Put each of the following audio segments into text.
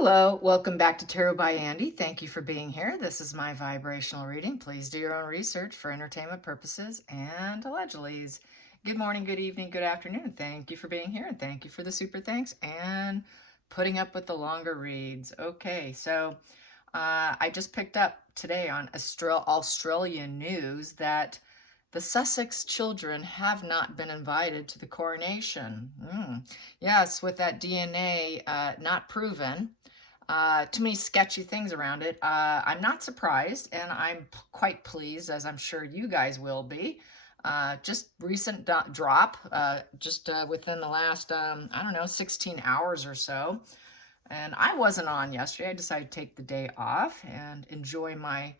Hello, welcome back to Tarot by Andy. Thank you for being here. This is my vibrational reading. Please do your own research for entertainment purposes and allegedly. Good morning, good evening, good afternoon. Thank you for being here and thank you for the super thanks and putting up with the longer reads. Okay, so I just picked up today on Australian news that the Sussex children have not been invited to the coronation. Yes, with that DNA not proven. Too many sketchy things around it. I'm not surprised, and I'm quite pleased, as I'm sure you guys will be. Just recent drop, just within the last, I don't know, 16 hours or so. And I wasn't on yesterday. I decided to take the day off and enjoy my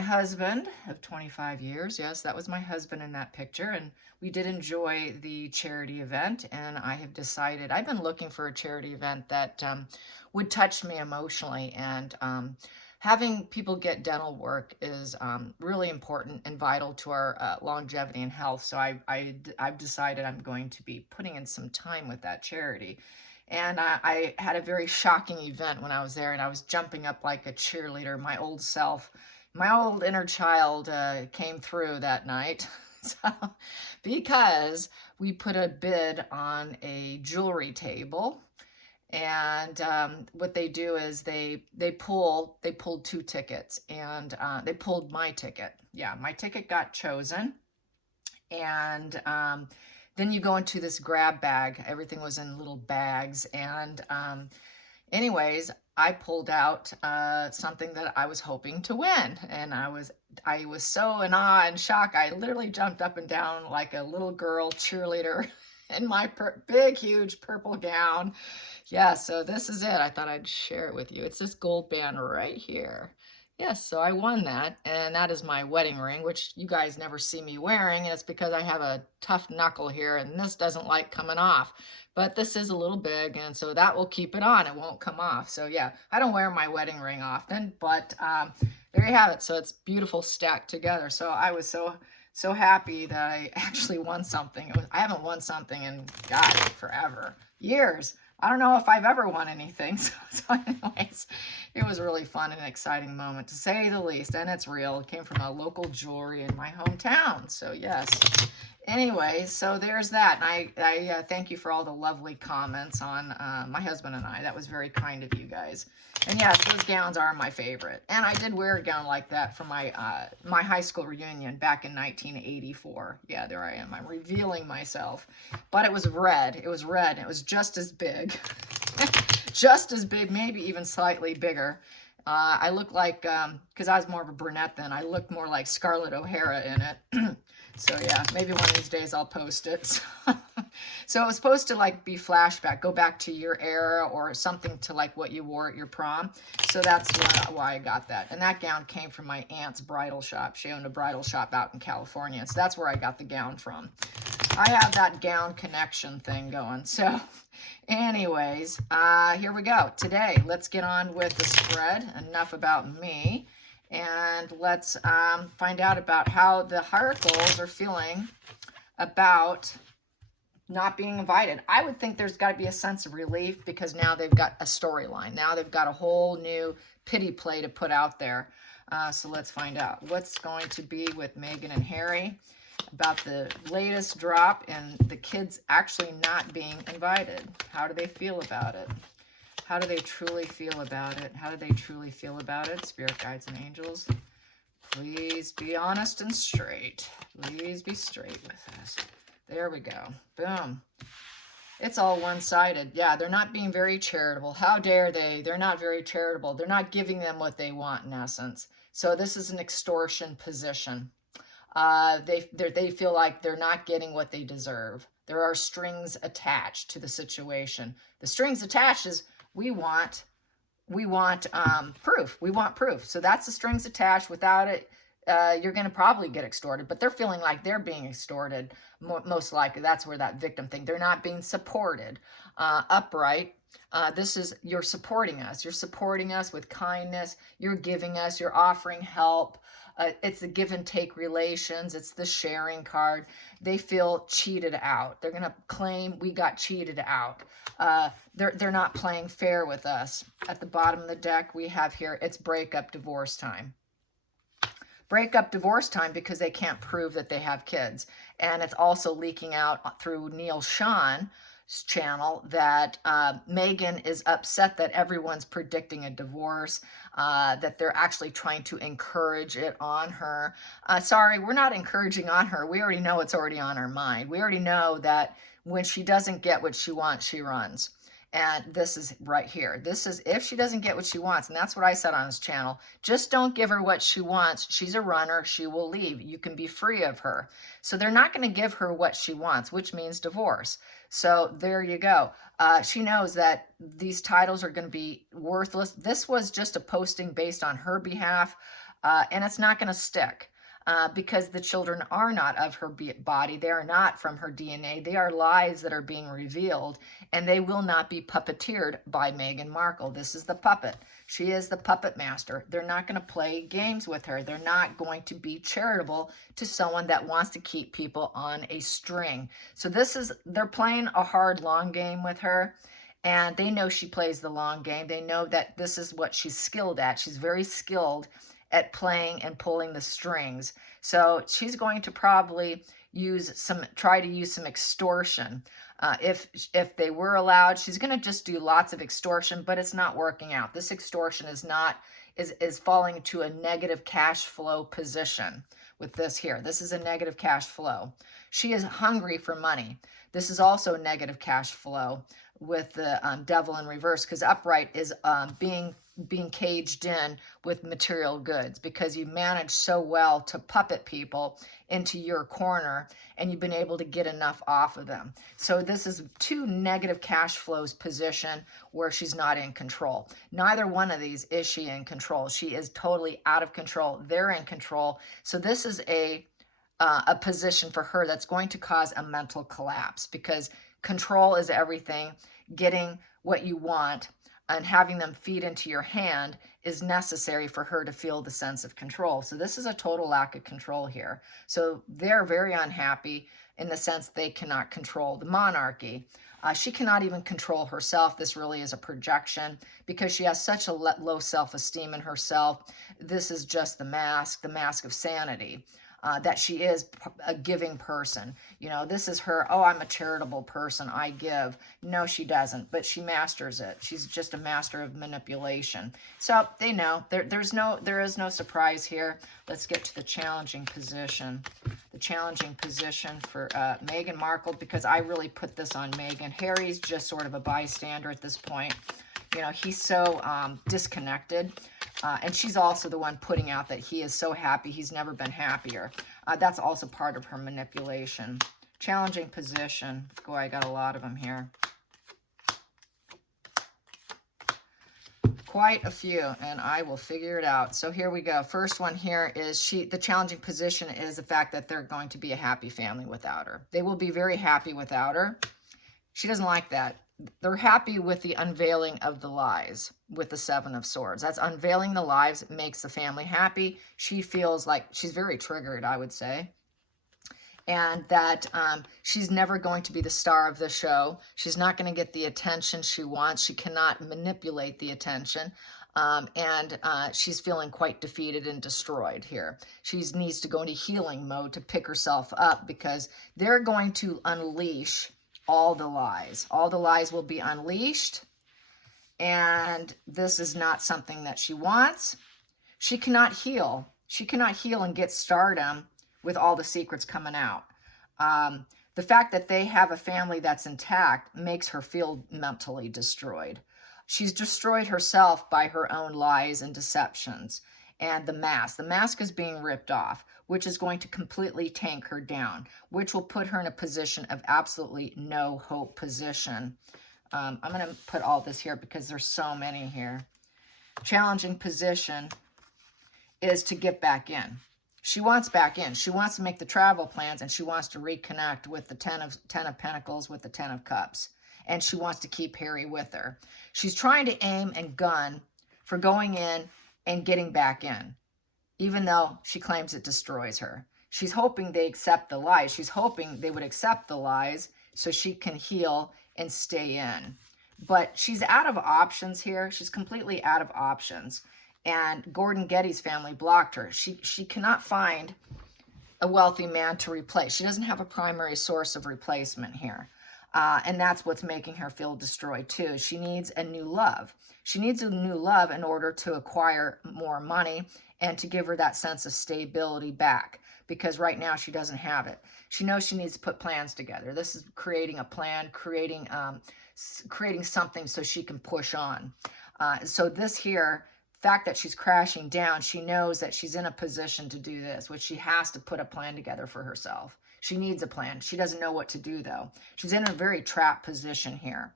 husband of 25 years. Yes, that was my husband in that picture. And we did enjoy the charity event. And I have decided, I've been looking for a charity event that would touch me emotionally. And having people get dental work is really important and vital to our longevity and health. So I've decided I'm going to be putting in some time with that charity. And I had a very shocking event when I was there, and I was jumping up like a cheerleader. My old self, my old inner child came through that night. So, because we put a bid on a jewelry table, and what they do is they pulled two tickets, and they pulled my ticket. Yeah, my ticket got chosen, and then you go into this grab bag. Everything was in little bags, and anyways, I pulled out something that I was hoping to win, and I was so in awe and shock. I literally jumped up and down like a little girl cheerleader in my big, huge purple gown. Yeah, so this is it. I thought I'd share it with you. It's this gold band right here. Yes, so I won that, and that is my wedding ring, which you guys never see me wearing, and it's because I have a tough knuckle here, and this doesn't like coming off. But this is a little big, and so that will keep it on. It won't come off. So yeah, I don't wear my wedding ring often, but there you have it. So it's beautiful stacked together. So I was so happy that I actually won something. I haven't won something in, God, forever, years. I don't know if I've ever won anything. So anyways, it was a really fun and exciting moment, to say the least. And it's real. It came from a local jewelry in my hometown. So yes. Anyway, so there's that. And I thank you for all the lovely comments on my husband and I. That was very kind of you guys. And yes, those gowns are my favorite. And I did wear a gown like that for my my high school reunion back in 1984. Yeah, there I am. I'm revealing myself. But it was red. It was red. It was just as big. Just as big, maybe even slightly bigger. I look like, because I was more of a brunette then, I looked more like Scarlett O'Hara in it. So yeah, maybe one of these days I'll post it. So it was supposed to like be flashback, go back to your era or something to like what you wore at your prom. So that's why I got that. And that gown came from my aunt's bridal shop. She owned a bridal shop out in California. So that's where I got the gown from. I have that gown connection thing going. So anyways, here we go. Today, let's get on with the spread. Enough about me. And let's find out about how the hierarchals are feeling about not being invited. I would think there's got to be a sense of relief because now they've got a storyline. Now they've got a whole new pity play to put out there. So let's find out what's going to be with Meghan and Harry about the latest drop and the kids actually not being invited. How do they feel about it? How do they truly feel about it? How do they truly feel about it? Spirit guides and angels, please be honest and straight. Please be straight with us. There we go. Boom. It's all one-sided. Yeah, they're not being very charitable. How dare they? They're not very charitable. They're not giving them what they want, in essence. So this is an extortion position. They feel like they're not getting what they deserve. There are strings attached to the situation. The strings attached is we want proof. We want proof. So that's the strings attached. Without it, you're going to probably get extorted. But they're feeling like they're being extorted. Most likely, that's where that victim thing. They're not being supported. Upright. You're supporting us. You're supporting us with kindness. You're giving us, you're offering help. It's the give and take relations. It's the sharing card. They feel cheated out. They're going to claim we got cheated out. They're not playing fair with us. At the bottom of the deck, we have here, it's breakup, divorce time. Breakup, divorce time, because they can't prove that they have kids. And it's also leaking out through Neil Sean's channel that Megan is upset that everyone's predicting a divorce, that they're actually trying to encourage it on her. Sorry, we're not encouraging on her. We already know it's already on her mind. We already know that when she doesn't get what she wants, she runs. And this is right here. This is if she doesn't get what she wants. And that's what I said on this channel. Just don't give her what she wants. She's a runner. She will leave. You can be free of her. So they're not going to give her what she wants, which means divorce. So there you go. She knows that these titles are going to be worthless. This was just a posting based on her behalf, and it's not going to stick. Because the children are not of her body. They are not from her DNA. They are lies that are being revealed, and they will not be puppeteered by Meghan Markle. This is the puppet. She is the puppet master. They're not going to play games with her. They're not going to be charitable to someone that wants to keep people on a string. So they're playing a hard, long game with her. And they know she plays the long game. They know that this is what she's skilled at. She's very skilled at playing and pulling the strings. So she's going to probably try to use some extortion. If they were allowed, she's going to just do lots of extortion, but it's not working out. This extortion is falling into a negative cash flow position with this here. This is a negative cash flow. She is hungry for money. This is also negative cash flow with the devil in reverse, because upright is being caged in with material goods, because you manage so well to puppet people into your corner and you've been able to get enough off of them. So this is two negative cash flows position where she's not in control. Neither one of these is she in control. She is totally out of control. They're in control. So this is a position for her that's going to cause a mental collapse, because control is everything. Getting what you want and having them feed into your hand is necessary for her to feel the sense of control. So this is a total lack of control here. So they're very unhappy in the sense they cannot control the monarchy. She cannot even control herself. This really is a projection, because she has such a low self-esteem in herself. This is just the mask of sanity. That she is a giving person. You know, this is her, oh, I'm a charitable person, I give. No, she doesn't, but she masters it. She's just a master of manipulation. So they know, there is no surprise here. Let's get to the challenging position. The challenging position for Meghan Markle, because I really put this on Meghan. Harry's just sort of a bystander at this point. You know, he's so disconnected. And she's also the one putting out that he is so happy. He's never been happier. That's also part of her manipulation. Challenging position. Boy, I got a lot of them here. Quite a few, and I will figure it out. So here we go. First one here is the challenging position is the fact that they're going to be a happy family without her. They will be very happy without her. She doesn't like that. They're happy with the unveiling of the lies with the Seven of Swords. That's unveiling the lies, makes the family happy. She feels like she's very triggered, I would say. And that she's never going to be the star of the show. She's not going to get the attention she wants. She cannot manipulate the attention. And she's feeling quite defeated and destroyed here. She needs to go into healing mode to pick herself up, because they're going to unleash all the lies. All the lies will be unleashed, and this is not something that she wants. She cannot heal. She cannot heal and get stardom with all the secrets coming out. The fact that they have a family that's intact makes her feel mentally destroyed. She's destroyed herself by her own lies and deceptions. And the mask is being ripped off, which is going to completely tank her down, which will put her in a position of absolutely no hope position. I'm going to put all this here because there's so many here. Challenging position is to get back in. She wants back in. She wants to make the travel plans, and she wants to reconnect with the Ten of Pentacles with the Ten of Cups. and she wants to keep Harry with her. She's trying to aim and gun for going in and getting back in, even though she claims it destroys her. She's hoping they accept the lies. She's hoping they would accept the lies so she can heal and stay in. But she's out of options here. She's completely out of options. And Gordon Getty's family blocked her. She cannot find a wealthy man to replace. She doesn't have a primary source of replacement here. And that's what's making her feel destroyed too. She needs a new love. She needs a new love in order to acquire more money and to give her that sense of stability back, because right now she doesn't have it. She knows she needs to put plans together. This is creating a plan, creating something so she can push on. So this here, fact that she's crashing down, she knows that she's in a position to do this, which she has to put a plan together for herself. She needs a plan. She doesn't know what to do, though. She's in a very trapped position here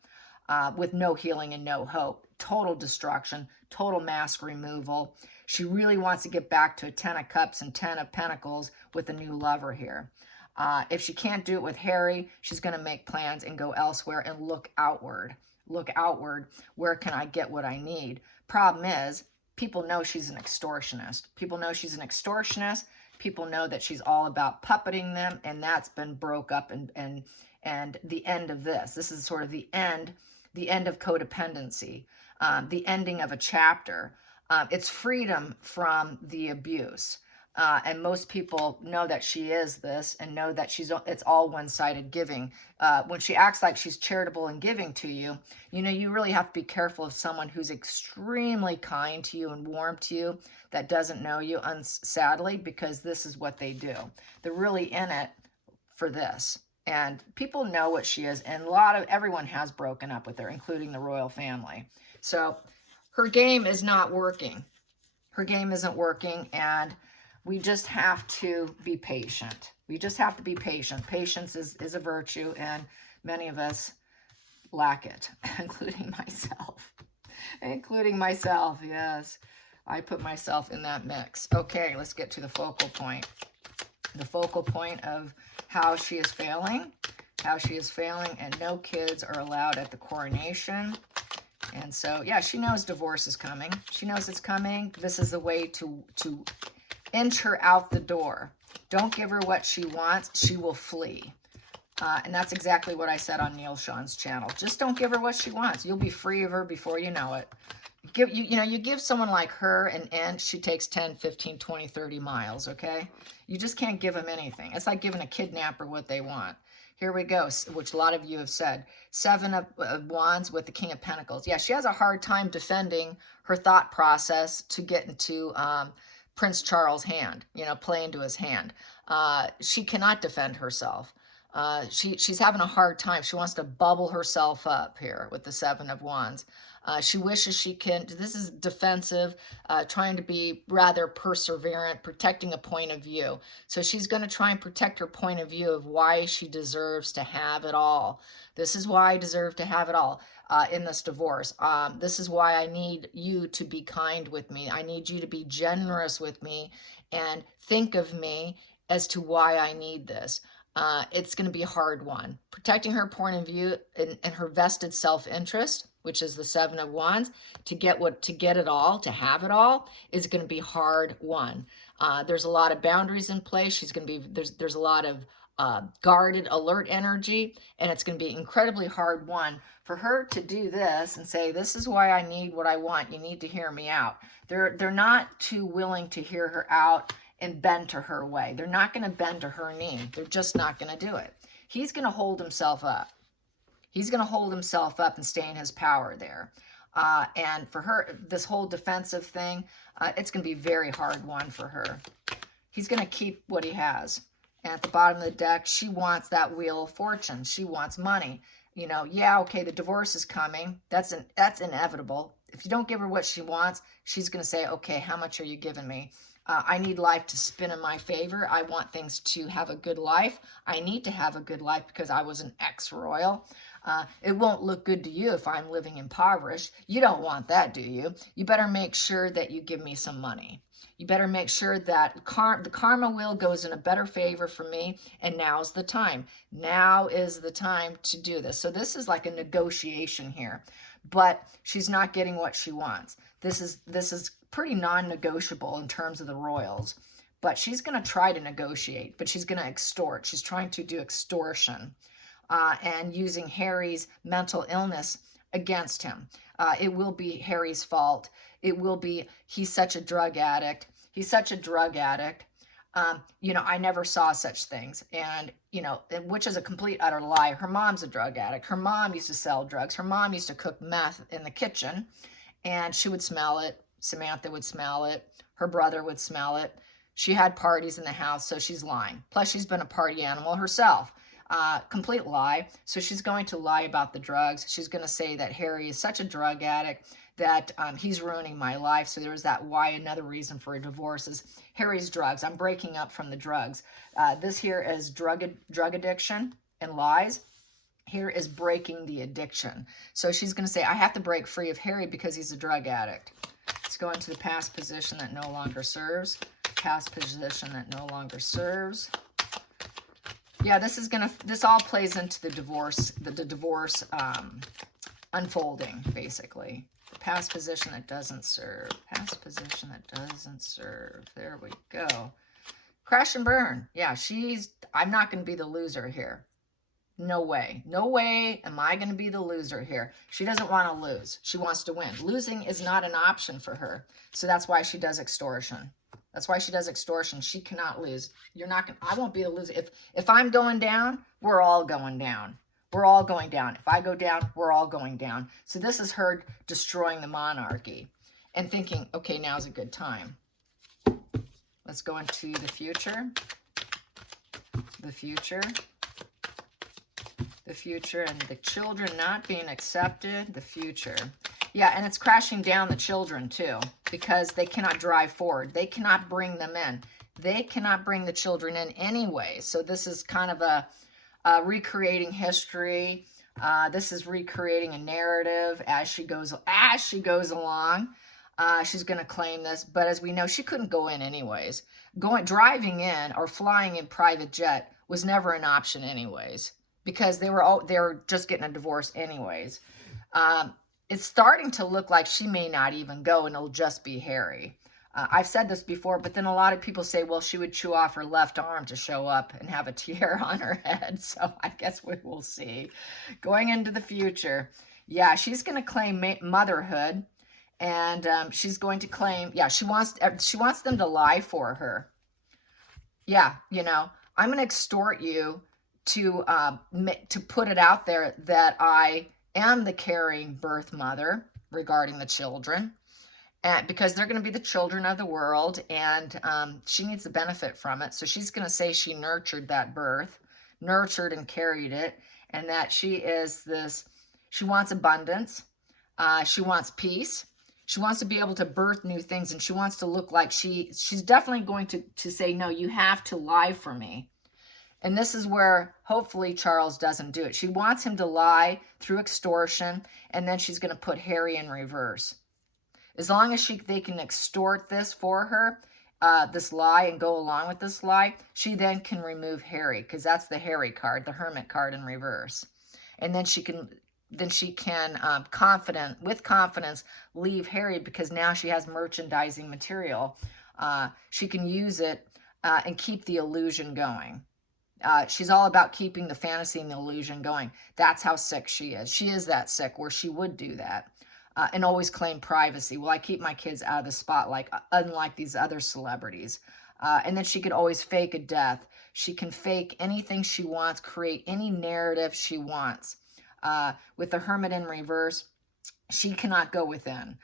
with no healing and no hope. Total destruction, total mask removal. She really wants to get back to a 10 of Cups and 10 of Pentacles with a new lover here. If she can't do it with Harry, she's going to make plans and go elsewhere and look outward. Look outward. Where can I get what I need? Problem is, people know she's an extortionist. People know she's an extortionist. People know that she's all about puppeting them, and that's been broke up and the end of this. This is sort of the end of codependency, the ending of a chapter. It's freedom from the abuse. And most people know that she is this and know that it's all one-sided giving. When she acts like she's charitable and giving to you, you really have to be careful of someone who's extremely kind to you and warm to you that doesn't know you, sadly, because this is what they do. They're really in it for this. And people know what she is, and everyone has broken up with her, including the royal family. So her game is not working. Her game isn't working, and we just have to be patient. We just have to be patient. Patience is a virtue, and many of us lack it, including myself. Including myself, yes. I put myself in that mix. Okay, let's get to the focal point. The focal point of how she is failing. How she is failing, and no kids are allowed at the coronation. And so, yeah, she knows divorce is coming. She knows it's coming. This is a way to inch her out the door. Don't give her what she wants. She will flee. And that's exactly what I said on Neil Sean's channel. Just don't give her what she wants. You'll be free of her before you know it. You give someone like her an inch, she takes 10, 15, 20, 30 miles, okay? You just can't give them anything. It's like giving a kidnapper what they want. Here we go, which a lot of you have said. 7 of Wands with the King of Pentacles. Yeah, she has a hard time defending her thought process to get into Prince Charles' hand, play into his hand. She cannot defend herself. She's having a hard time. She wants to bubble herself up here with the 7 of Wands. She wishes she can, this is defensive, trying to be rather perseverant, protecting a point of view. So she's going to try and protect her point of view of why she deserves to have it all. This is why I deserve to have it all in this divorce. This is why I need you to be kind with me. I need you to be generous with me and think of me as to why I need this. It's going to be a hard one. Protecting her point of view and her vested self-interest, which is the 7 of Wands, to get it all, to have it all, is going to be hard one. There's a lot of boundaries in place. She's going to be, there's a lot of guarded, alert energy, and it's going to be an incredibly hard one for her to do this and say, this is why I need what I want. You need to hear me out. They're not too willing to hear her out and bend to her way. They're not going to bend to her knee. They're just not going to do it. He's going to hold himself up. He's going to hold himself up and stay in his power there. And for her, this whole defensive thing, it's going to be a very hard one for her. He's going to keep what he has. And at the bottom of the deck, she wants that Wheel of Fortune. She wants money. Yeah, okay, the divorce is coming. That's inevitable. If you don't give her what she wants, she's going to say, okay, how much are you giving me? I need life to spin in my favor. I want things to have a good life. I need to have a good life because I was an ex-royal. It won't look good to you if I'm living impoverished. You don't want that, do you? You better make sure that you give me some money. You better make sure that the karma wheel goes in a better favor for me, and now's the time. Now is the time to do this. So this is like a negotiation here, but she's not getting what she wants. This is pretty non-negotiable in terms of the royals, but she's going to try to negotiate, but she's going to extort. She's trying to do extortion, and using Harry's mental illness against him. It will be Harry's fault. It will be, he's such a drug addict. He's such a drug addict. I never saw such things. And, which is a complete utter lie. Her mom's a drug addict. Her mom used to sell drugs. Her mom used to cook meth in the kitchen, and she would smell it. Samantha would smell it. Her brother would smell it. She had parties in the house, so she's lying. Plus, she's been a party animal herself. Complete lie. So she's going to lie about the drugs. She's going to say that Harry is such a drug addict that he's ruining my life. So there's that why. Another reason for a divorce is Harry's drugs. I'm breaking up from the drugs. This here is drug addiction and lies. Here is breaking the addiction. So she's going to say, I have to break free of Harry because he's a drug addict. Let's go into the past position that no longer serves. Past position that no longer serves. Yeah, this all plays into the divorce, the divorce unfolding, basically. Past position that doesn't serve. Past position that doesn't serve. There we go. Crash and burn. Yeah, I'm not going to be the loser here. No way. No way am I going to be the loser here. She doesn't want to lose. She wants to win. Losing is not an option for her. So that's why she does extortion. That's why she does extortion. She cannot lose. I won't be the loser. If I'm going down, we're all going down. We're all going down. If I go down, we're all going down. So this is her destroying the monarchy and thinking, okay, now's a good time. Let's go into the future. The future. The future and the children not being accepted. The future. Yeah, and it's crashing down the children too, because they cannot drive forward. They cannot bring them in. They cannot bring the children in anyway. So this is kind of a recreating history. This is recreating a narrative as she goes along. She's going to claim this, but as we know, she couldn't go in anyways. Driving in or flying in private jet was never an option anyways, because they were just getting a divorce anyways. It's starting to look like she may not even go, and it'll just be Harry. I've said this before, but then a lot of people say, well, she would chew off her left arm to show up and have a tiara on her head. So I guess we will see. Going into the future, yeah, she's going to claim motherhood, and she's going to claim, yeah, she wants them to lie for her. Yeah, I'm going to extort you to put it out there that I am the caring birth mother regarding the children, and because they're going to be the children of the world, and she needs to benefit from it. So she's going to say she nurtured that birth, nurtured and carried it, and that she wants abundance, she wants peace, she wants to be able to birth new things, and she wants to look like she's definitely going to say, no, you have to lie for me. And this is where hopefully Charles doesn't do it. She wants him to lie through extortion, and then she's going to put Harry in reverse. As long as they can extort this for her, this lie, and go along with this lie, she then can remove Harry, because that's the Harry card, the Hermit card in reverse. And then she can with confidence leave Harry, because now she has merchandising material. She can use it and keep the illusion going. She's all about keeping the fantasy and the illusion going. That's how sick she is. She is that sick where she would do that and always claim privacy. Well, I keep my kids out of the spotlight, unlike these other celebrities. And then she could always fake a death. She can fake anything she wants, create any narrative she wants. With the Hermit in reverse, she cannot go within.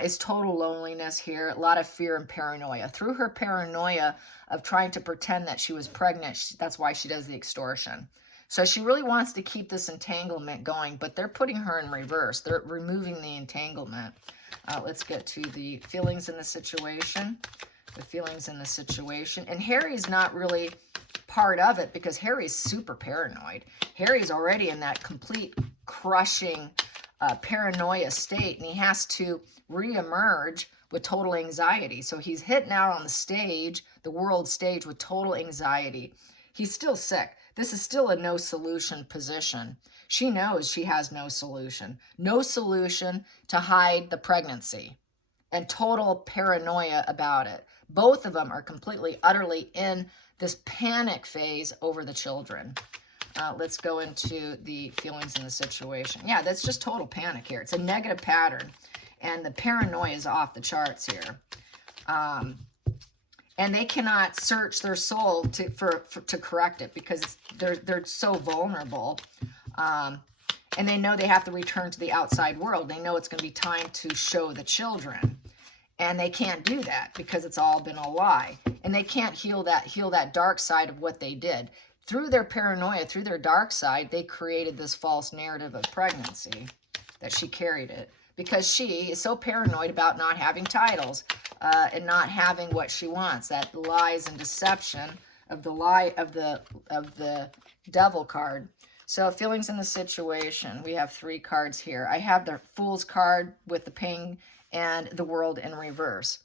It's total loneliness here, a lot of fear and paranoia. Through her paranoia of trying to pretend that she was pregnant, that's why she does the extortion. So she really wants to keep this entanglement going, but they're putting her in reverse. They're removing the entanglement. Let's get to the feelings in the situation. The feelings in the situation. And Harry's not really part of it, because Harry's super paranoid. Harry's already in that complete crushing paranoia state, and he has to reemerge with total anxiety. So he's hitting out on the stage, the world stage, with total anxiety. He's still sick. This is still a no solution position. She knows she has no solution. No solution to hide the pregnancy, and total paranoia about it. Both of them are completely, utterly in this panic phase over the children. Let's go into the feelings in the situation. Yeah, that's just total panic here. It's a negative pattern, and the paranoia is off the charts here. And they cannot search their soul to correct it, because they're so vulnerable. And they know they have to return to the outside world. They know it's going to be time to show the children. And they can't do that because it's all been a lie. And they can't heal that dark side of what they did. Through their paranoia, through their dark side, they created this false narrative of pregnancy, that she carried it. Because she is so paranoid about not having titles and not having what she wants. That lies and deception of the devil card. So feelings in the situation. We have 3 cards here. I have the Fool's card with the ping and the World in reverse.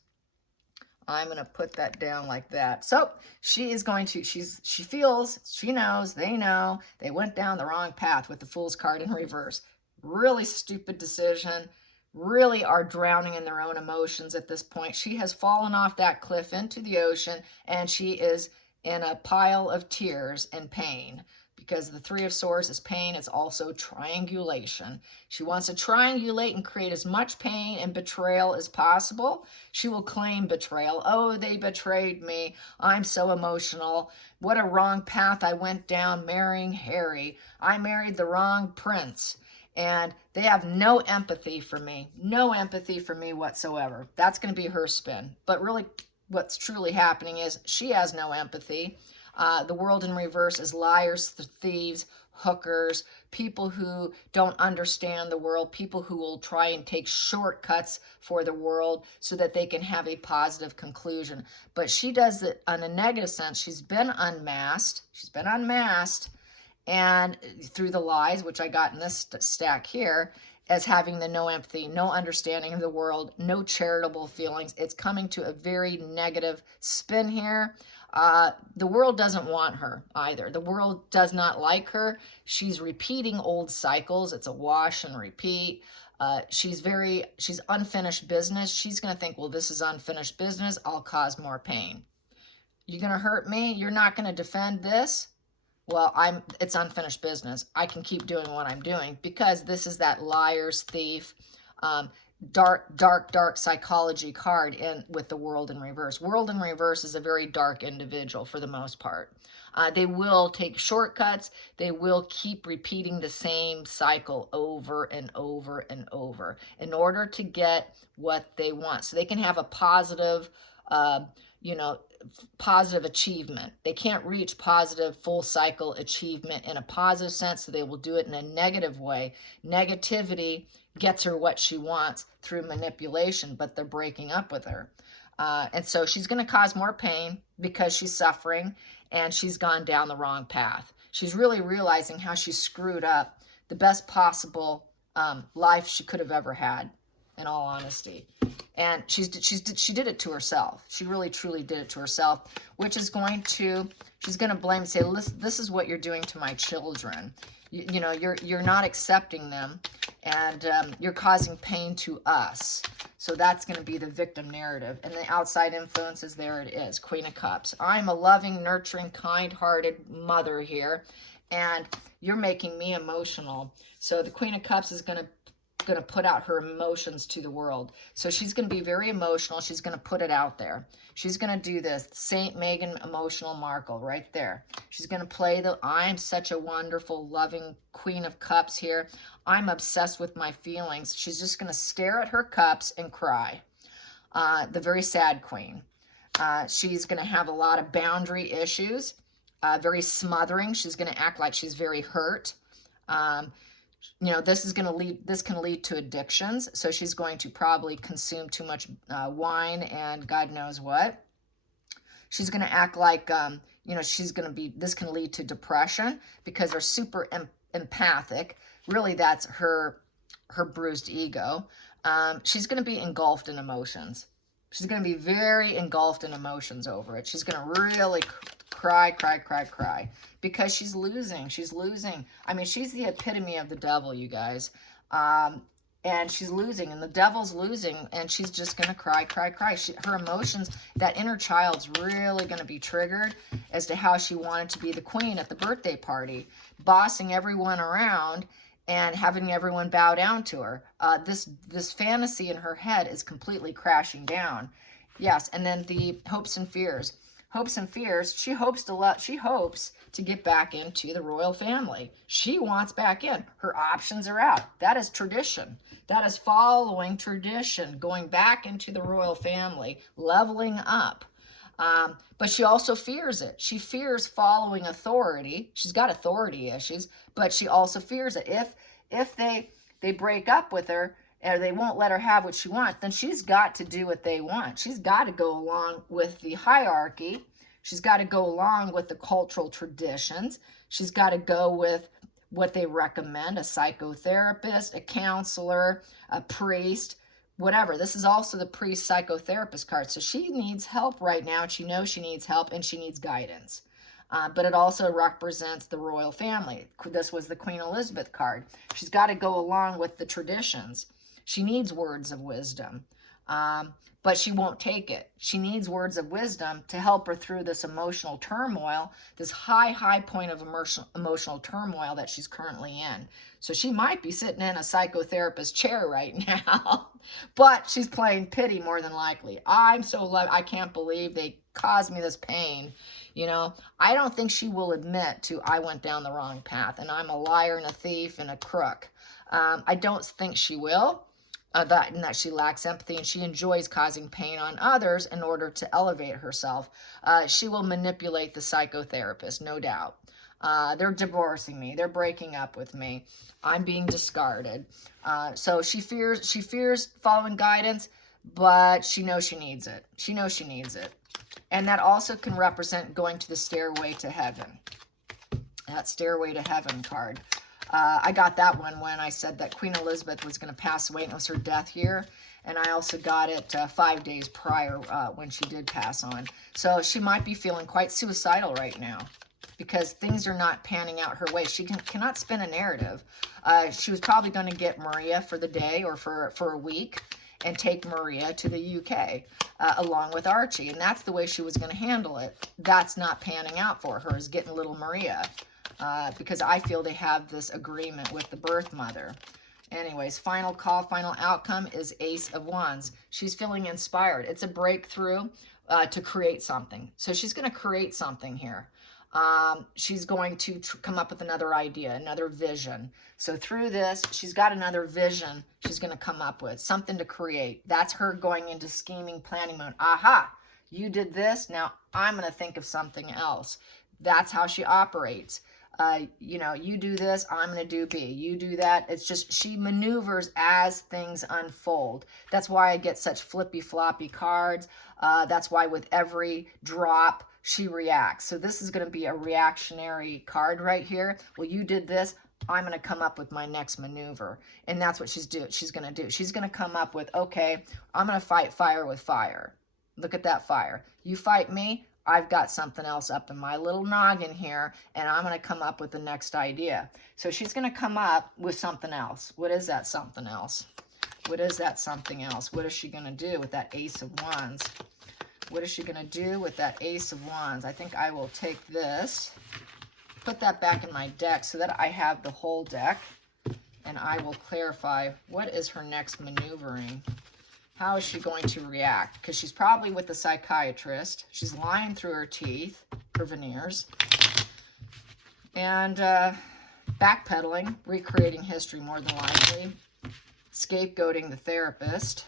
I'm going to put that down like that. So she is going to, she feels, she knows, they know, they went down the wrong path with the Fool's card in reverse. Really stupid decision. Really are drowning in their own emotions at this point. She has fallen off that cliff into the ocean, and she is in a pile of tears and pain. Because the 3 of Swords is pain, it's also triangulation. She wants to triangulate and create as much pain and betrayal as possible. She will claim betrayal. Oh, they betrayed me. I'm so emotional. What a wrong path I went down marrying Harry. I married the wrong prince. And they have no empathy for me. No empathy for me whatsoever. That's going to be her spin. But really, what's truly happening is she has no empathy. The World in reverse is liars, thieves, hookers, people who don't understand the world, people who will try and take shortcuts for the world so that they can have a positive conclusion. But she does it in a negative sense. She's been unmasked. And through the lies, which I got in this stack here, as having the no empathy, no understanding of the world, no charitable feelings. It's coming to a very negative spin here. The world doesn't want her either. The world does not like her. She's repeating old cycles. It's a wash and repeat. She's unfinished business. She's going to think, well, this is unfinished business. I'll cause more pain. You're going to hurt me. You're not going to defend this. Well, it's unfinished business. I can keep doing what I'm doing, because this is that liar's thief, dark psychology card with the World in reverse. World in reverse is a very dark individual for the most part. They will take shortcuts. They will keep repeating the same cycle over and over and over in order to get what they want. So they can have a positive, positive achievement. They can't reach positive full cycle achievement in a positive sense, so they will do it in a negative way. Negativity gets her what she wants through manipulation, but they're breaking up with her. And so she's going to cause more pain because she's suffering and she's gone down the wrong path. She's really realizing how she screwed up the best possible life she could have ever had, in all honesty. And she did it to herself. She really, truly did it to herself, which is she's going to blame and say, listen, this is what you're doing to my children. You're not accepting them, and you're causing pain to us. So that's going to be the victim narrative. And the outside influences, there it is, Queen of Cups. I'm a loving, nurturing, kind-hearted mother here, and you're making me emotional. So the Queen of Cups is going to put out her emotions to the world. So she's going to be very emotional. She's going to put it out there. She's going to do this. Saint Meghan emotional Markle right there. She's going to play I'm such a wonderful, loving Queen of Cups here. I'm obsessed with my feelings. She's just going to stare at her cups and cry. The very sad queen. She's going to have a lot of boundary issues. Very smothering. She's going to act like she's very hurt. This can lead to addictions. So she's going to probably consume too much wine and God knows what. She's going to act like, this can lead to depression because they're super empathic. really that's her bruised ego. She's going to be engulfed in emotions. She's going to be very engulfed in emotions over it. She's going to really cry, cry, cry, cry, because she's losing. She's losing. I mean, she's the epitome of the devil, you guys. And she's losing, and the devil's losing, and she's just going to cry, cry, cry. Her emotions, that inner child's really going to be triggered as to how she wanted to be the queen at the birthday party, bossing everyone around and having everyone bow down to her. This fantasy in her head is completely crashing down. Yes, and then the hopes and fears. Hopes and fears, she hopes to get back into the royal family. She wants back in. Her options are out. That is tradition. That is following tradition, going back into the royal family, leveling up. But she also fears it. She fears following authority. She's got authority issues, but she also fears it. If they break up with her, or they won't let her have what she wants, then she's got to do what they want. She's got to go along with the hierarchy. She's got to go along with the cultural traditions. She's got to go with what they recommend, a psychotherapist, a counselor, a priest, whatever. This is also the priest psychotherapist card. So she needs help right now, and she knows she needs help, and she needs guidance. But it also represents the royal family. This was the Queen Elizabeth card. She's got to go along with the traditions. She needs words of wisdom, but she won't take it. She needs words of wisdom to help her through this emotional turmoil, this high point of emotional turmoil that she's currently in. So she might be sitting in a psychotherapist chair right now, but she's playing pity more than likely. I can't believe they caused me this pain. You know, I don't think she will admit to, I went down the wrong path and I'm a liar and a thief and a crook. I don't think she will. That she lacks empathy, and she enjoys causing pain on others in order to elevate herself. She will manipulate the psychotherapist, no doubt. They're divorcing me. They're breaking up with me. I'm being discarded. So she fears following guidance, but she knows she needs it. She knows she needs it. And that also can represent going to the stairway to heaven. That stairway to heaven card. I got that one when I said that Queen Elizabeth was going to pass away, and it was her death year. And I also got it 5 days prior when she did pass on. So she might be feeling quite suicidal right now because things are not panning out her way. She cannot spin a narrative. She was probably going to get Maria for the day or for a week and take Maria to the UK along with Archie. And that's the way she was going to handle it. That's not panning out for her, is getting little Maria. Because I feel they have this agreement with the birth mother. Anyways, final call, final outcome is Ace of Wands. She's feeling inspired. It's a breakthrough to create something. So she's going to create something here. She's going to come up with another idea, another vision. So through this, she's got another vision she's going to come up with, something to create. That's her going into scheming, planning mode. Aha, you did this, now I'm going to think of something else. That's how she operates. You know, you do this, I'm going to do B. You do that. It's just she maneuvers as things unfold. That's why I get such flippy floppy cards. That's why with every drop, she reacts. So this is going to be a reactionary card right here. Well, you did this, I'm going to come up with my next maneuver. And that's what she's going to do. She's going to come up with, okay, I'm going to fight fire with fire. Look at that fire. You fight me, I've got something else up in my little noggin here, and I'm going to come up with the next idea. So she's going to come up with something else. What is that something else? What is that something else? What is she going to do with that Ace of Wands? What is she going to do with that Ace of Wands? I think I will take this, put that back in my deck so that I have the whole deck, and I will clarify what is her next maneuvering. How is she going to react? Because she's probably with the psychiatrist. She's lying through her teeth, her veneers. And backpedaling, recreating history more than likely. Scapegoating the therapist.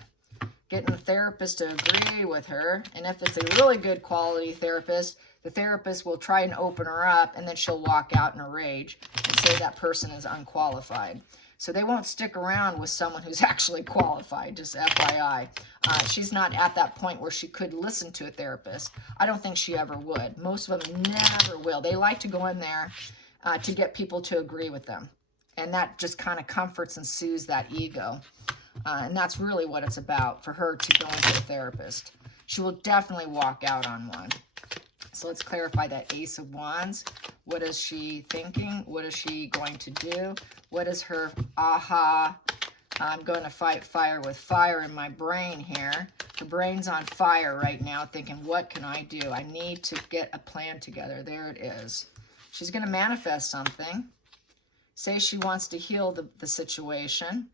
Getting the therapist to agree with her. And if it's a really good quality therapist, the therapist will try and open her up, and then she'll walk out in a rage and say that person is unqualified. So they won't stick around with someone who's actually qualified, just FYI. She's not at that point where she could listen to a therapist. I don't think she ever would. Most of them never will. They like to go in there to get people to agree with them. And that just kind of comforts and soothes that ego. And that's really what it's about for her to go into a therapist. She will definitely walk out on one. So let's clarify that Ace of Wands. What is she thinking? What is she going to do? What is her aha? I'm going to fight fire with fire in my brain here. Her brain's on fire right now, thinking, what can I do? I need to get a plan together. There it is. She's going to manifest something. Say she wants to heal the situation.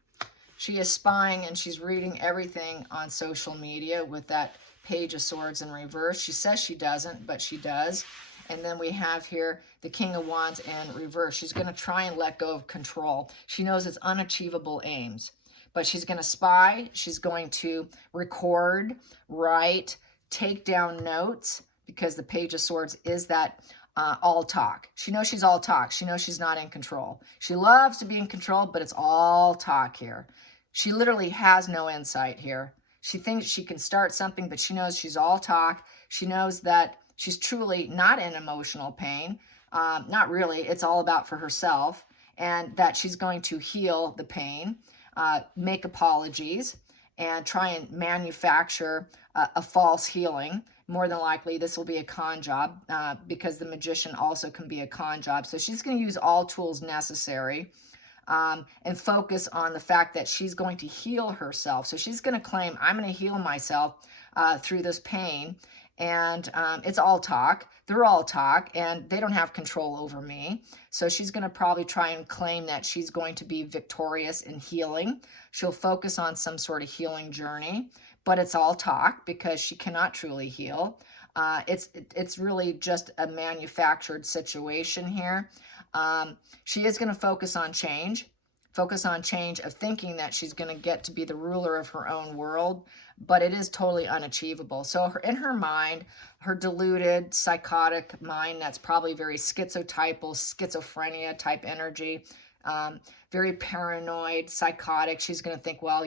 She is spying and she's reading everything on social media with that Page of Swords in reverse. She says she doesn't, but she does. And then we have here the King of Wands in reverse. She's going to try and let go of control. She knows it's unachievable aims, but she's going to spy. She's going to record, write, take down notes, because the Page of Swords is that all talk. She knows she's all talk. She knows she's not in control. She loves to be in control, but it's all talk here. She literally has no insight here. She thinks she can start something, but she knows she's all talk. She knows that she's truly not in emotional pain. Not really. It's all about for herself, and that she's going to heal the pain, make apologies, and try and manufacture a false healing. More than likely, this will be a con job, because the Magician also can be a con job. So she's going to use all tools necessary, and focus on the fact that she's going to heal herself. So she's going to claim, I'm going to heal myself through this pain. And it's all talk. They're all talk, and they don't have control over me. So she's going to probably try and claim that she's going to be victorious in healing. She'll focus on some sort of healing journey, but it's all talk because she cannot truly heal. It's really just a manufactured situation here. She is going to focus on change of thinking that she's going to get to be the ruler of her own world, but it is totally unachievable. So in her mind, her deluded, psychotic mind, that's probably very schizotypal, schizophrenia type energy, very paranoid, psychotic. She's going to think, well,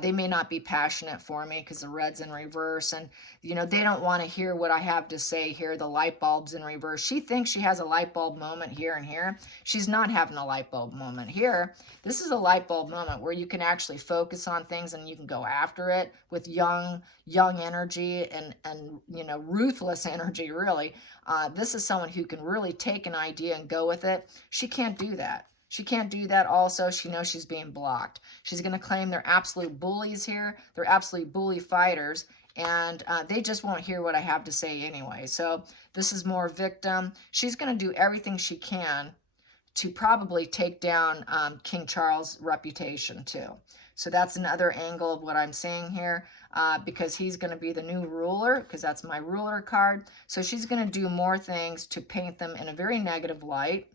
they may not be passionate for me because the red's in reverse, and they don't want to hear what I have to say here. The light bulb's in reverse. She thinks she has a light bulb moment here and here. She's not having a light bulb moment here. This is a light bulb moment where you can actually focus on things and you can go after it with young energy and ruthless energy, really. This is someone who can really take an idea and go with it. She can't do that. She can't do that also. She knows she's being blocked. She's going to claim they're absolute bullies here. They're absolute bully fighters, and they just won't hear what I have to say anyway. So this is more victim. She's going to do everything she can to probably take down King Charles' reputation too. So that's another angle of what I'm saying here, because he's going to be the new ruler, because that's my ruler card. So she's going to do more things to paint them in a very negative light.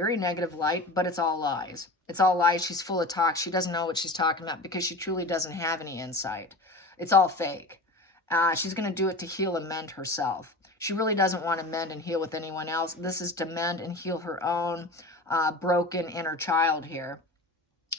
But it's all lies. It's all lies. She's full of talk. She doesn't know what she's talking about because she truly doesn't have any insight. It's all fake. She's going to do it to heal and mend herself. She really doesn't want to mend and heal with anyone else. This is to mend and heal her own broken inner child here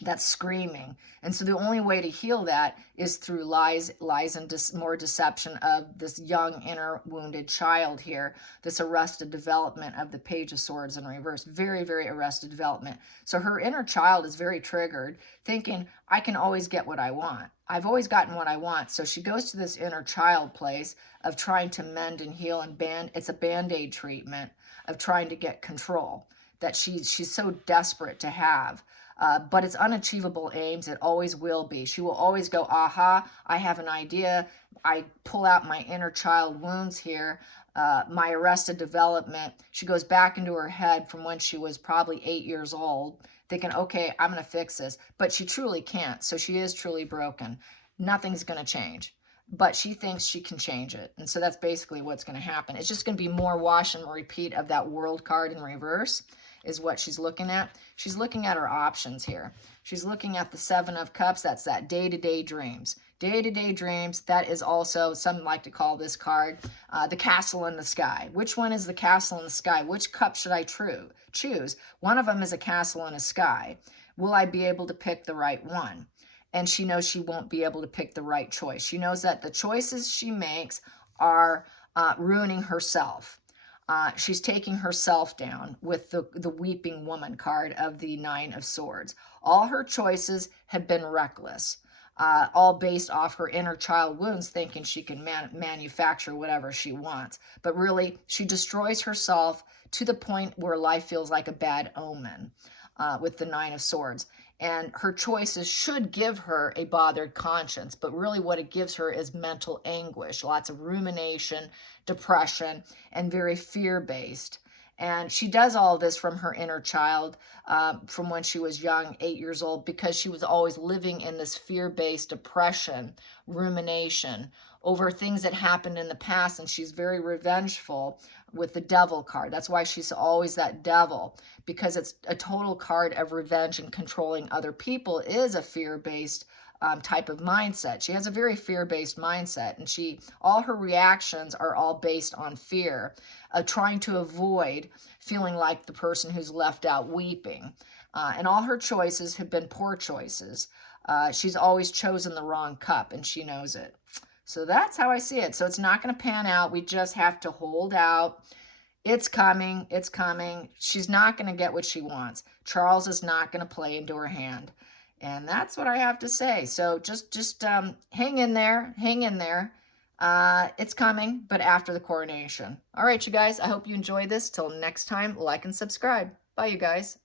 that's screaming. And so the only way to heal that is through lies and more deception of this young inner wounded child here, this arrested development of the Page of Swords in reverse. Very, very arrested development. So her inner child is very triggered, thinking, I can always get what I want. I've always gotten what I want. So she goes to this inner child place of trying to mend and heal, and it's a Band-Aid treatment of trying to get control that she's so desperate to have. But it's unachievable aims. It always will be. She will always go, aha, I have an idea. I pull out my inner child wounds here, my arrested development. She goes back into her head from when she was probably 8 years old, thinking, okay, I'm going to fix this. But she truly can't. So she is truly broken. Nothing's going to change. But she thinks she can change it. And so that's basically what's going to happen. It's just going to be more wash and repeat of that World card in reverse is what she's looking at. She's looking at her options here. She's looking at the Seven of Cups. That's that day-to-day dreams. Day-to-day dreams, that is also, some like to call this card, the castle in the sky. Which one is the castle in the sky? Which cup should I choose? One of them is a castle in a sky. Will I be able to pick the right one? And she knows she won't be able to pick the right choice. She knows that the choices she makes are ruining herself. She's taking herself down with the weeping woman card of the Nine of Swords. All her choices have been reckless, all based off her inner child wounds, thinking she can manufacture whatever she wants. But really, she destroys herself to the point where life feels like a bad omen with the Nine of Swords. And her choices should give her a bothered conscience, but really what it gives her is mental anguish, lots of rumination, depression, and very fear-based. And she does all this from her inner child, from when she was young, 8 years old, because she was always living in this fear-based depression, rumination over things that happened in the past. And she's very revengeful with the devil card. That's why she's always that devil, because it's a total card of revenge, and controlling other people is a fear-based type of mindset. She has a very fear-based mindset, and all her reactions are all based on fear, trying to avoid feeling like the person who's left out, weeping. And all her choices have been poor choices. She's always chosen the wrong cup, and she knows it. So that's how I see it. So it's not going to pan out. We just have to hold out. It's coming. It's coming. She's not going to get what she wants. Charles is not going to play into her hand. And that's what I have to say. So just hang in there. Hang in there. It's coming, but after the coronation. All right, you guys. I hope you enjoy this. Till next time, like and subscribe. Bye, you guys.